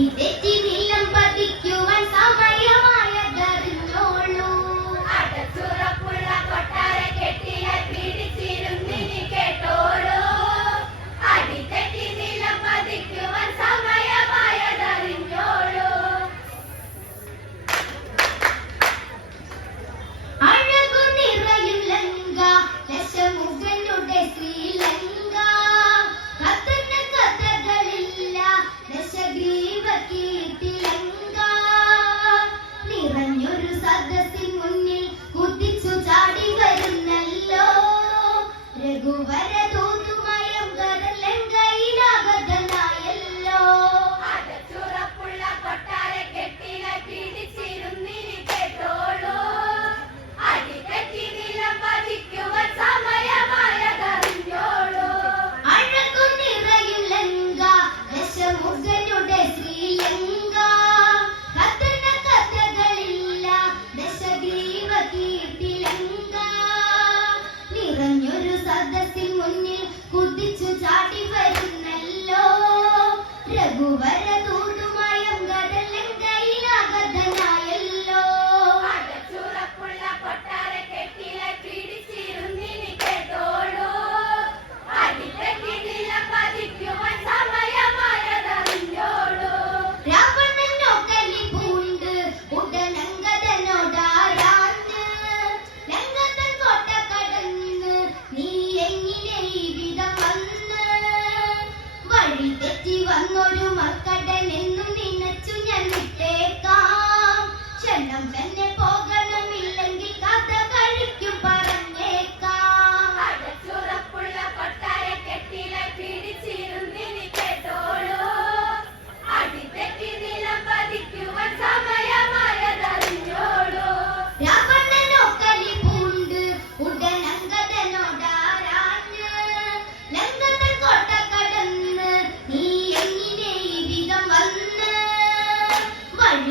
Be victim. നൽകിയിട്ടിലങ്ക നിറഞ്ഞൊരു മുന്നിൽ കുതിച്ചു ചാടി വരുന്നല്ലോ. രഘുവര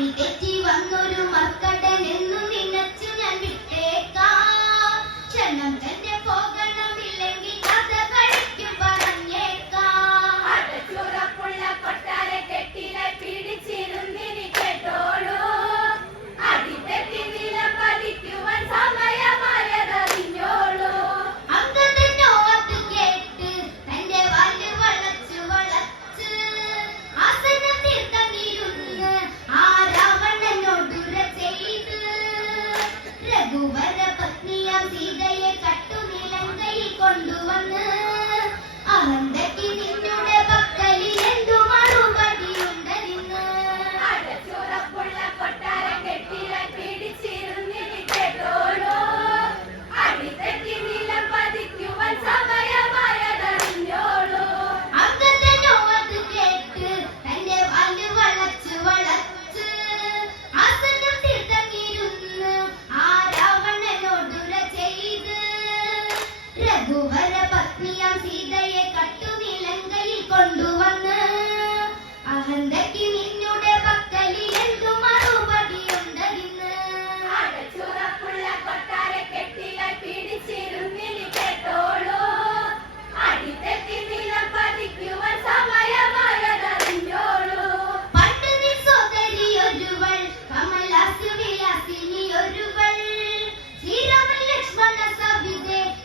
വിതെറ്റി വന്നൊരു മക്ക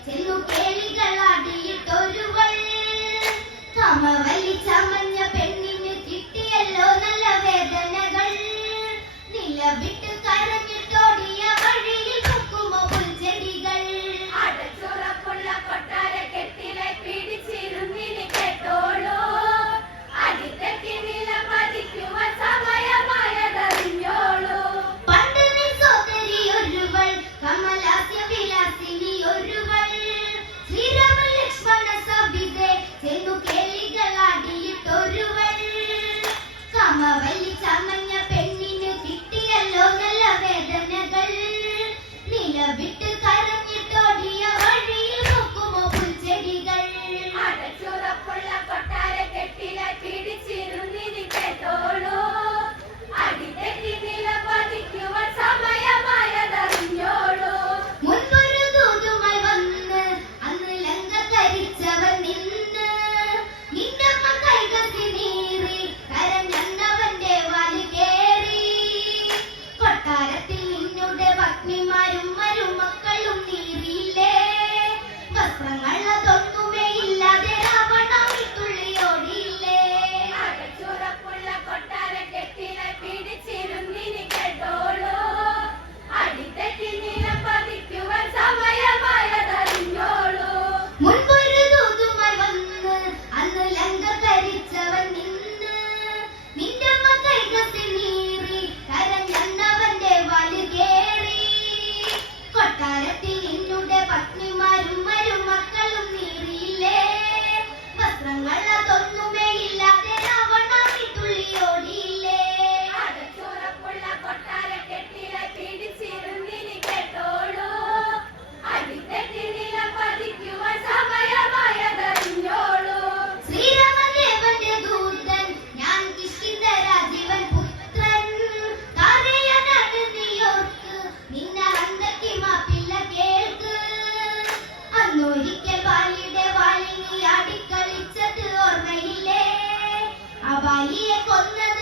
ചെന്നു കേളികളാടിയിട്ടൊരുവൾ കമവലി ചമ ನಿಮ್ಮ ആ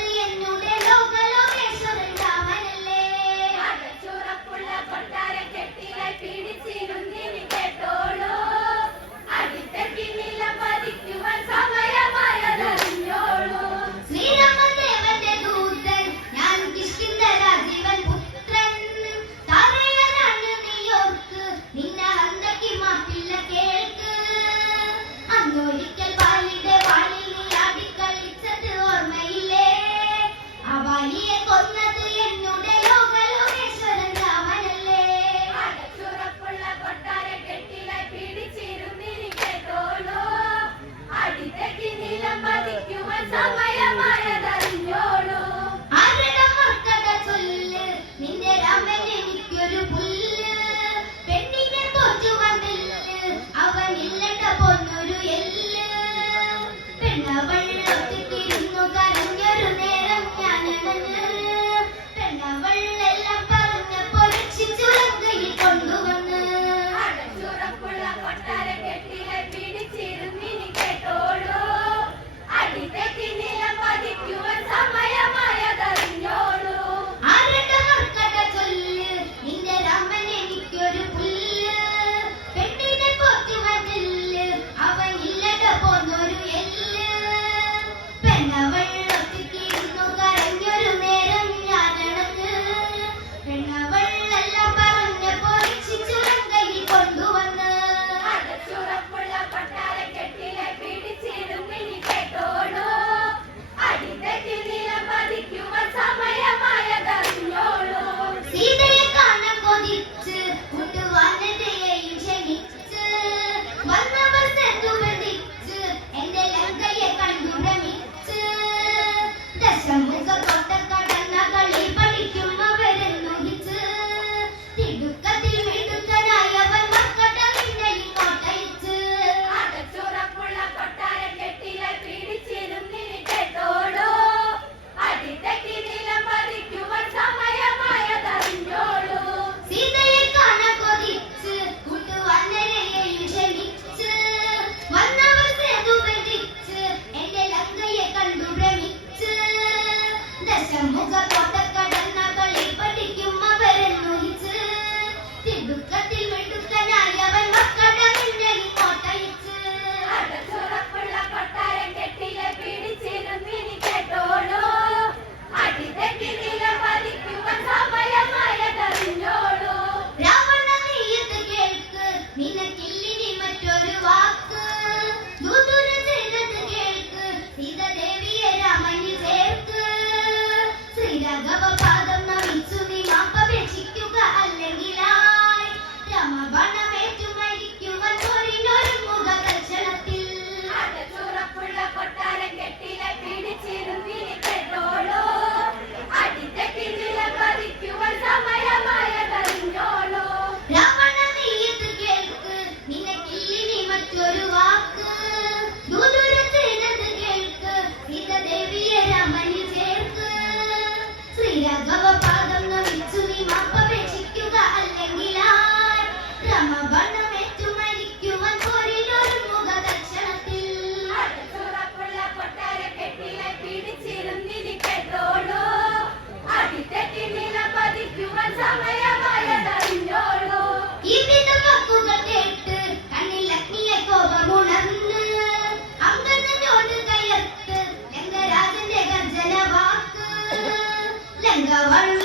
and go on